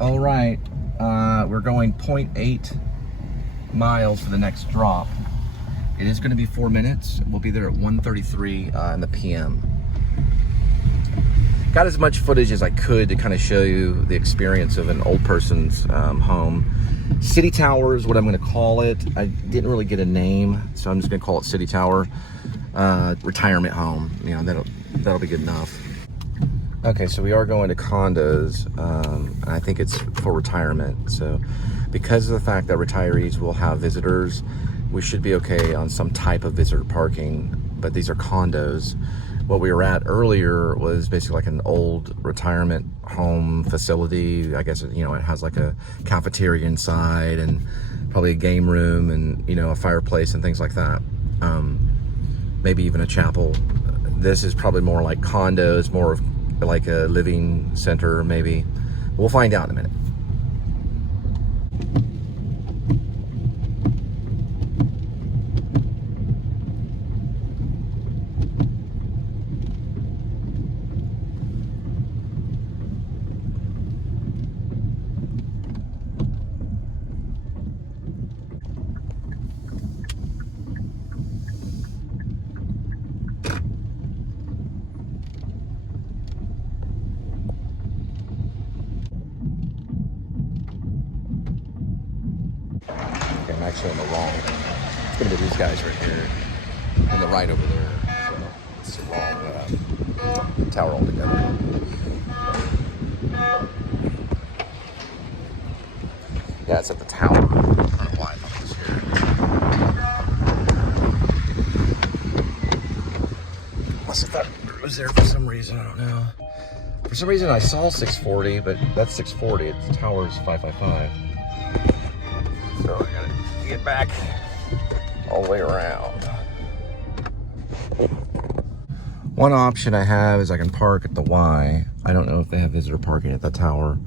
All right, we're going 0.8 miles for the next drop. It is going to be 4 minutes. We'll be there at 1:33 in the PM. Got as much footage as I could to kind of show you the experience of an old person's home. City Tower is what I'm going to call it. I didn't really get a name, so I'm just going to call it City Tower. Retirement home. You know, that'll be good enough. Okay, so we are going to condos, and I think it's for retirement. So because of the fact that retirees will have visitors, we should be okay on some type of visitor parking, but these are condos. What we were at earlier was basically like an old retirement home facility. I guess, you know, it has like a cafeteria inside and probably a game room and, you know, a fireplace and things like that. Maybe even a chapel. This is probably more like condos, more of like a living center, maybe. We'll find out in a minute. I'm actually on the wrong. It's gonna be these guys right here, and the right over there. So it's the wrong tower altogether. Yeah, it's at the tower. I don't know why I thought it was here. Unless if that was there for some reason, I don't know. For some reason I saw 640, but that's 640. The tower's 555. So I gotta get back all the way around. One option I have is I can park at the Y. I don't know if they have visitor parking at the tower.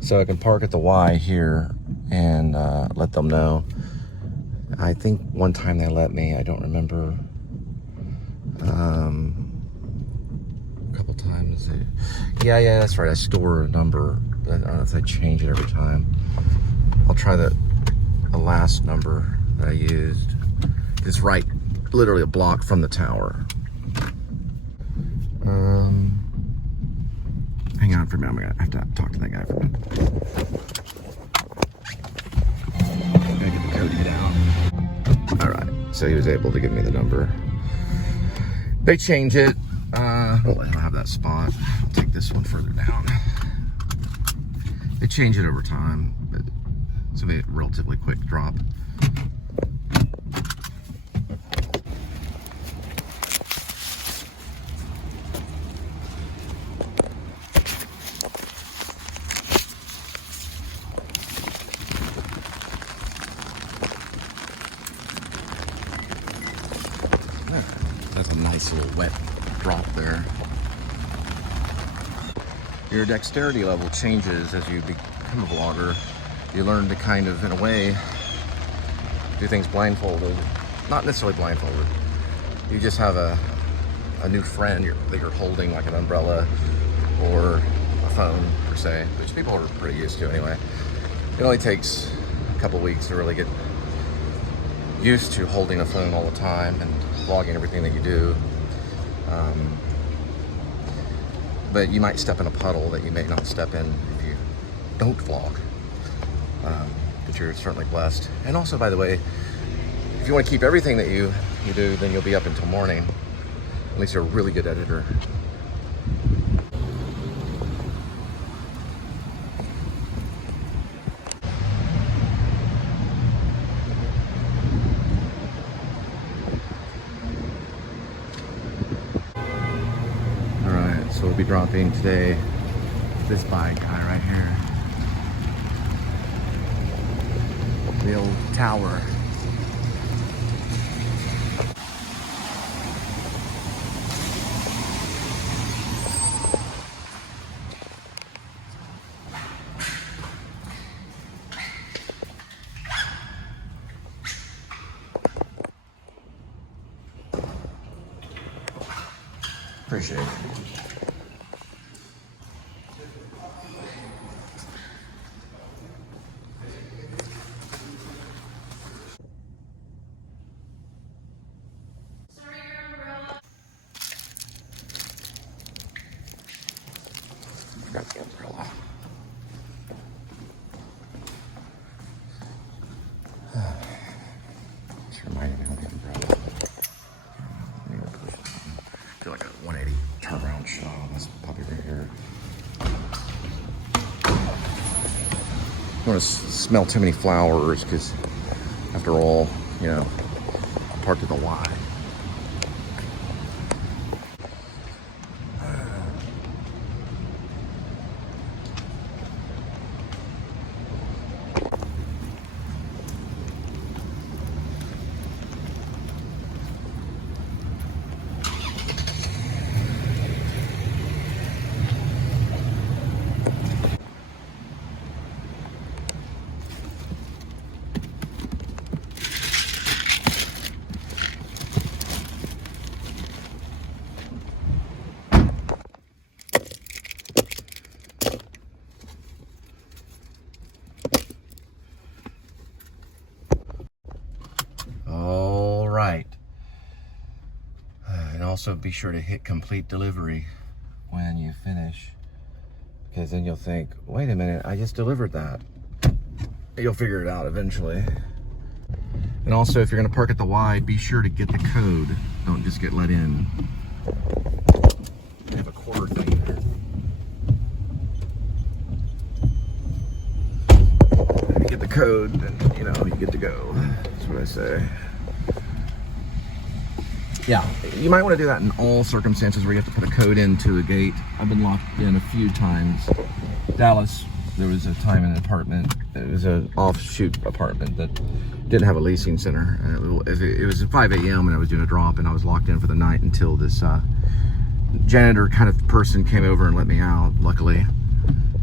So I can park at the Y here and let them know. I think one time they let me, I don't remember. A couple times. Yeah, that's right. I store a number. I don't know if they change it every time. I'll try the last number that I used. It's right, literally a block from the tower. Hang on for a minute. I'm gonna have to talk to that guy for a minute. I'm gonna get the Roadie down. All right, so he was able to give me the number. They change it. I don't have that spot. I'll take this one further down. They change it over time, but it's gonna be a relatively quick drop. That's a nice little wet drop there. Your dexterity level changes as you become a vlogger. You learn to kind of, in a way, do things blindfolded. Not necessarily blindfolded. You just have a new friend that you're holding, like an umbrella or a phone, per se, which people are pretty used to anyway. It only takes a couple weeks to really get used to holding a phone all the time and vlogging everything that you do. But you might step in a puddle that you may not step in if you don't vlog. But you're certainly blessed. And also, by the way, if you want to keep everything that you do, then you'll be up until morning. At least you're a really good editor. So we'll be dropping today this bike guy right here. The old tower. Appreciate it. umbrella. Just reminded me of the umbrella. I feel like a 180 turnaround shot on this puppy right here. I don't want to smell too many flowers because, after all, you know, I'm parked at the Y. And also be sure to hit complete delivery when you finish, because then you'll think, wait a minute, I just delivered that. You'll figure it out eventually. And also, if you're going to park at the Y, be sure to get the code. Don't just get let in. I have a quarter thing there. If you get the code, then, you know, you get to go. That's what I say. Yeah, you might want to do that in all circumstances where you have to put a code into a gate. I've been locked in a few times. Dallas, there was a time in an apartment. It was an offshoot apartment that didn't have a leasing center. It was at 5 a.m. and I was doing a drop, and I was locked in for the night until this janitor kind of person came over and let me out, luckily.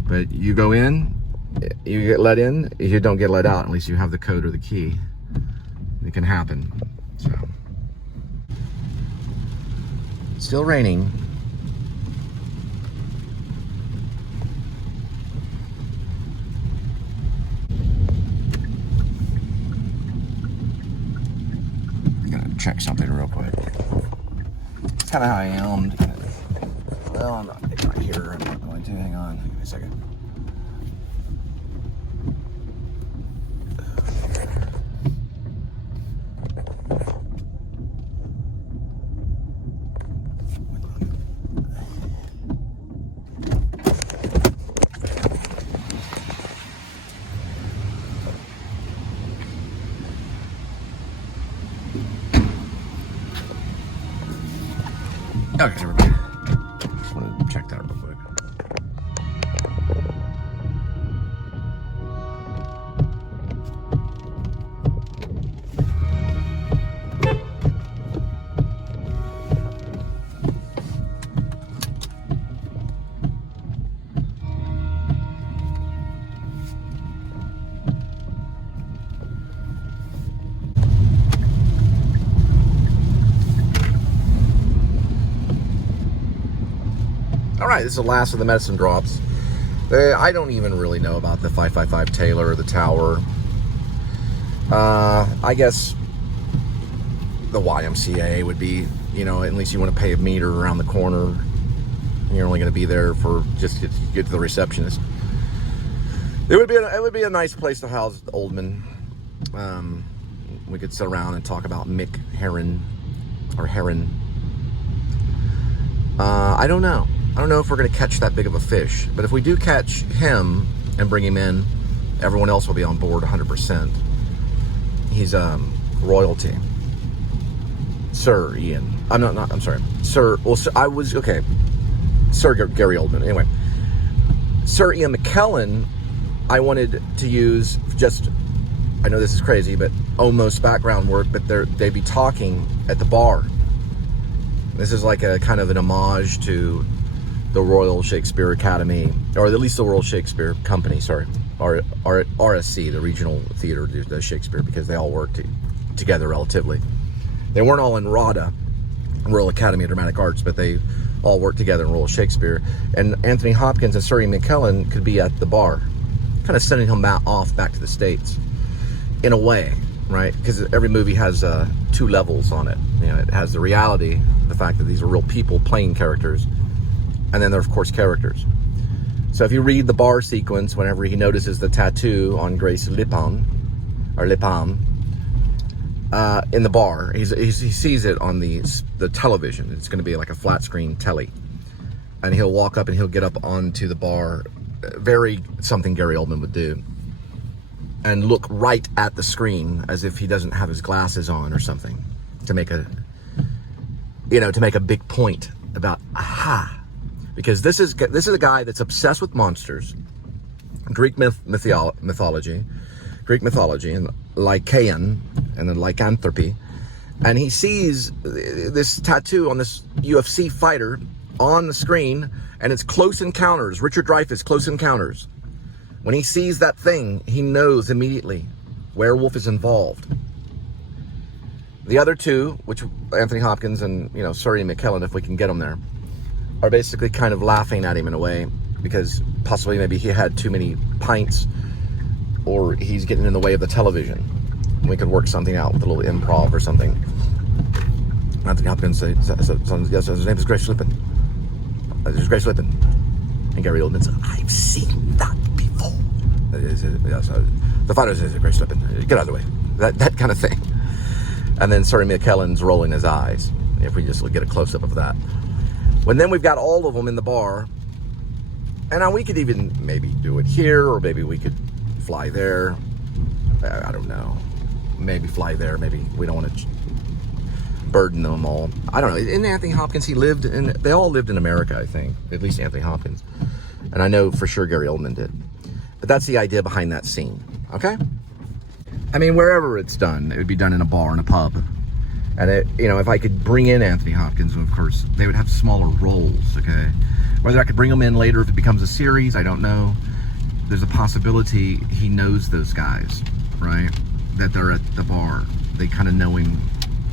But you go in, you get let in, you don't get let out unless you have the code or the key. It can happen. So. Still raining. I gotta check something real quick. It's kind of how I am. Well, I'm not here. I'm not going to. Hang on. Give me a second. Okay, everybody. Just wanted to check that real quick. Alright, this is the last of the medicine drops. I don't even really know about the 555 Taylor or the Tower. I guess the YMCA would be, you know, at least you want to pay a meter around the corner. You're only going to be there for just to get to the receptionist. It would be a nice place to house the Oldman. We could sit around and talk about Mick Heron or Heron. I don't know. I don't know if we're going to catch that big of a fish, but if we do catch him and bring him in, everyone else will be on board 100%. He's royalty. Sir Ian. I'm sorry. Sir, well, I was, okay. Sir Gary Oldman. Anyway. Sir Ian McKellen, I wanted to use just, I know this is crazy, but almost background work, but they'd be talking at the bar. This is like a kind of an homage to the Royal Shakespeare Academy, or at least the Royal Shakespeare Company, sorry, RSC, the regional theater does Shakespeare, because they all work together relatively. They weren't all in RADA, Royal Academy of Dramatic Arts, but they all work together in Royal Shakespeare. And Anthony Hopkins and Sir Ian McKellen could be at the bar, kind of sending him off back to the States, in a way, right? Because every movie has 2 levels on it. You know, it has the reality, the fact that these are real people playing characters, and then there are, of course, characters. So if you read the bar sequence, whenever he notices the tattoo on Grace's lipan, in the bar, he sees it on the television. It's going to be like a flat screen telly. And he'll walk up and he'll get up onto the bar, something Gary Oldman would do, and look right at the screen as if he doesn't have his glasses on or something, to make a big point about, aha. Because this is a guy that's obsessed with monsters, Greek mythology, and Lycaon, and then lycanthropy. And he sees this tattoo on this UFC fighter on the screen, and it's Close Encounters, Richard Dreyfuss, Close Encounters. When he sees that thing, he knows immediately werewolf is involved. The other two, which Anthony Hopkins and, Surrey McKellen, if we can get them there, are basically kind of laughing at him in a way, because possibly maybe he had too many pints, or he's getting in the way of the television. We could work something out with a little improv or something. Anthony Hopkins says, yes, his name is Grace Flippin. This is Grace Flippin. And Gary Oldman says, I've seen that before. The fighter says, Grace Flippin. Get out of the way. That kind of thing. And then Surrey McKellen's rolling his eyes, if we just get a close-up of that. When then we've got all of them in the bar, and now we could even maybe do it here, or maybe we could fly there. I don't know. Maybe fly there. Maybe we don't want to burden them all. I don't know. In Anthony Hopkins, they all lived in America, I think. At least Anthony Hopkins. And I know for sure Gary Oldman did. But that's the idea behind that scene. Okay? I mean, wherever it's done, it would be done in a bar, in a pub. And if I could bring in Anthony Hopkins, of course, they would have smaller roles, okay? Whether I could bring them in later if it becomes a series, I don't know. There's a possibility he knows those guys, right? That they're at the bar. They kind of know him.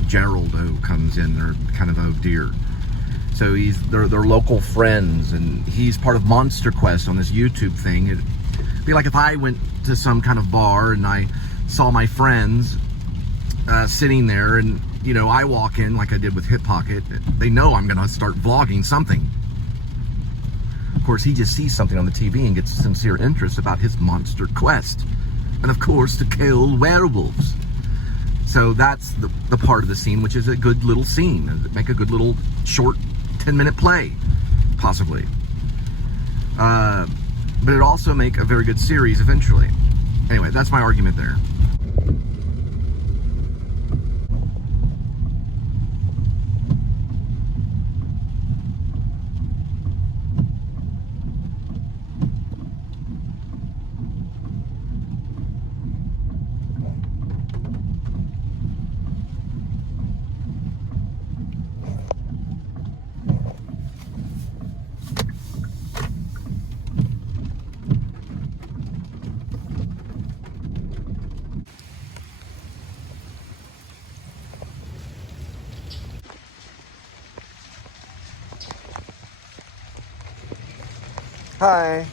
Geraldo comes in, they're kind of, oh dear. So they're local friends, and he's part of Monster Quest on this YouTube thing. It'd be like if I went to some kind of bar and I saw my friends sitting there, and I walk in like I did with Hip Pocket. They know I'm gonna start vlogging something. Of course, he just sees something on the TV and gets sincere interest about his monster quest, and of course to kill werewolves. So that's the part of the scene, which is a good little scene. Make a good little short 10-minute play, possibly. But it'd also make a very good series eventually. Anyway, that's my argument there. Hi.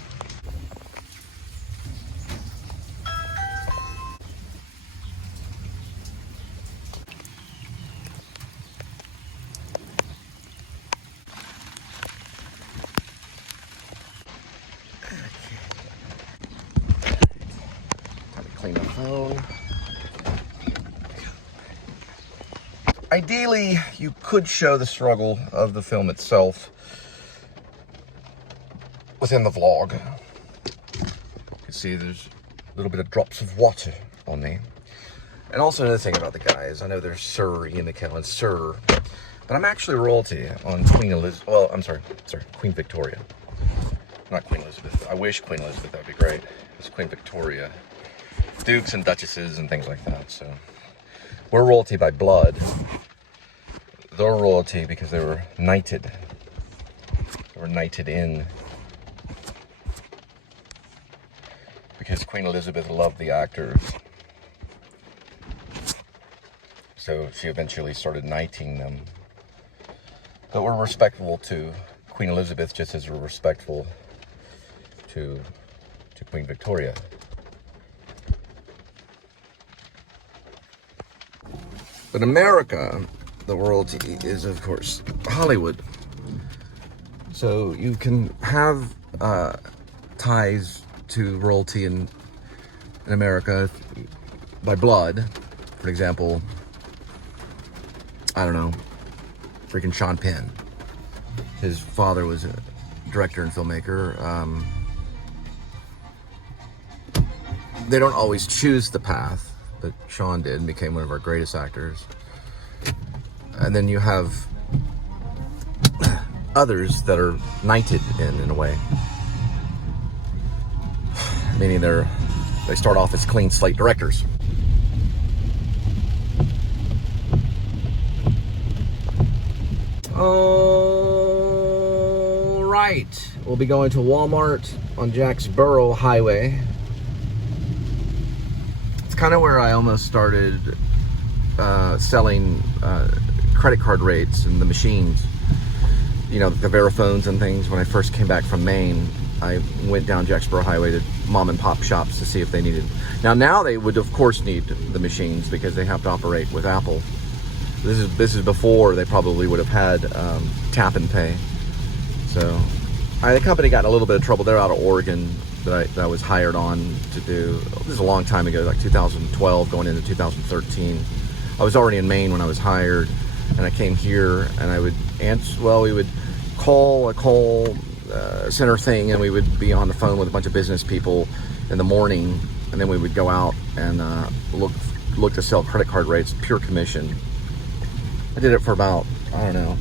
Time to clean the phone. Ideally, you could show the struggle of the film itself within the vlog. You can see there's a little bit of drops of water on me. And also another thing about the guy is I know there's Sir Ian McKellen, Sir, but I'm actually royalty on Queen Elizabeth. Well, I'm sorry, Queen Victoria. Not Queen Elizabeth. I wish Queen Elizabeth, that would be great. It's Queen Victoria. Dukes and duchesses and things like that, so. We're royalty by blood. They're royalty because they were knighted. They were knighted in. Because Queen Elizabeth loved the actors. So she eventually started knighting them. But we're respectful to Queen Elizabeth just as we're respectful to Queen Victoria. But America, the royalty is, of course, Hollywood. So you can have ties to royalty in America by blood. For example, I don't know, freaking Sean Penn. His father was a director and filmmaker. They don't always choose the path, but Sean did and became one of our greatest actors. And then you have others that are knighted in a way. Meaning they start off as clean slate directors. All right, we'll be going to Walmart on Jacksboro Highway. It's kind of where I almost started selling credit card rates and the machines. You know, the Veriphones and things. When I first came back from Maine, I went down Jacksboro Highway to mom and pop shops to see if they needed. Now they would of course need the machines because they have to operate with Apple. This is before they probably would have had tap and pay. So the company got in a little bit of trouble. They're out of Oregon that I was hired on to do. This is a long time ago, like 2012 going into 2013. I was already in Maine when I was hired, and I came here and I would answer. Well, we would call a call center thing, and we would be on the phone with a bunch of business people in the morning, and then we would go out and look to sell credit card rates, pure commission. I did it for about, I don't know,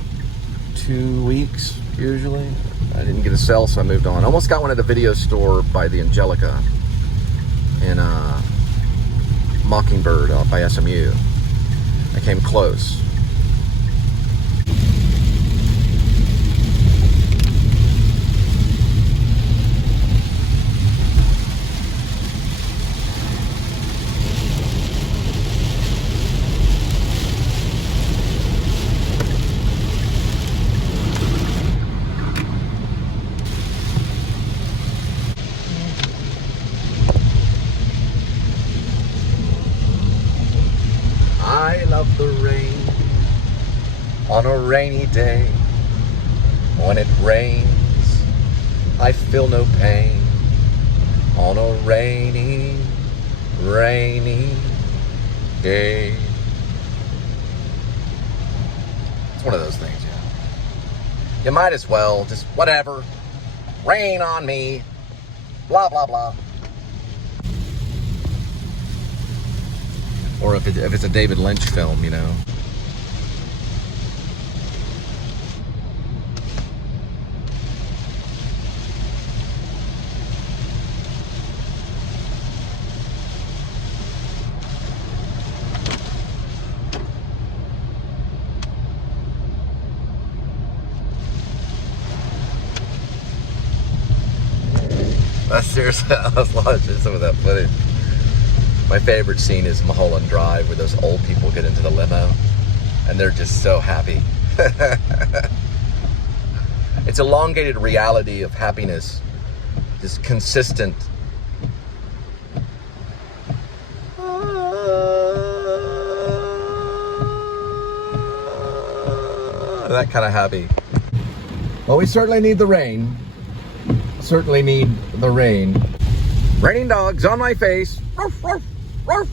2 weeks usually. I didn't get a sell, so I moved on. I almost got one at a video store by the Angelica in Mockingbird by SMU. I came close. I love the rain on a rainy day. When it rains, I feel no pain. On a rainy, rainy day. It's one of those things, yeah. You might as well just whatever. Rain on me. Blah, blah, blah. Or if it's a David Lynch film, you know. Seriously, I was watching some of that footage. My favorite scene is Mulholland Drive, where those old people get into the limo and they're just so happy. It's elongated reality of happiness, just consistent. That kind of happy. Well, we certainly need the rain. Certainly need the rain. Raining dogs on my face. Ruff, ruff, ruff.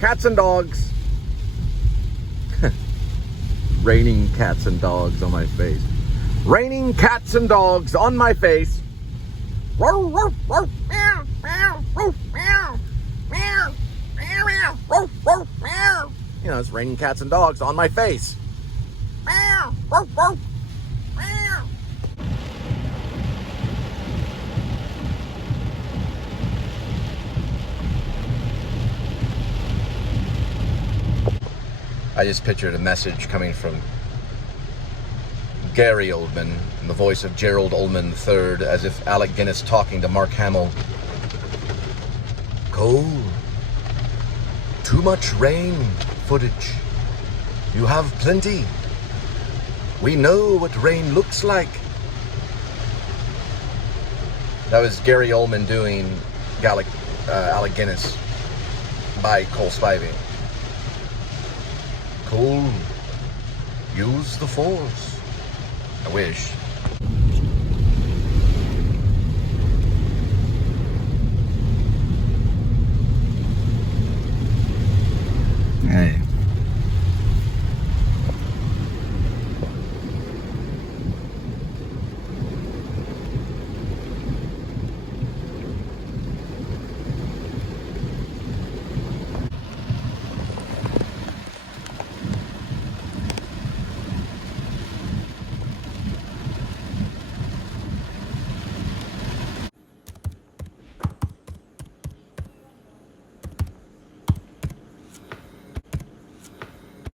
Cats and dogs. Raining cats and dogs on my face. Raining cats and dogs on my face. Ruff, ruff, ruff. Meow, meow, ruff, meow. Meow, meow, meow, ruff, ruff, meow. You know, it's raining cats and dogs on my face. Meow, ruff, ruff. Meow. I just pictured a message coming from Gary Oldman in the voice of Gerald Oldman III, as if Alec Guinness talking to Mark Hamill. Cole, too much rain footage. You have plenty. We know what rain looks like. That was Gary Oldman doing Alec Guinness by Cole Spivey. Cole, use the force. I wish.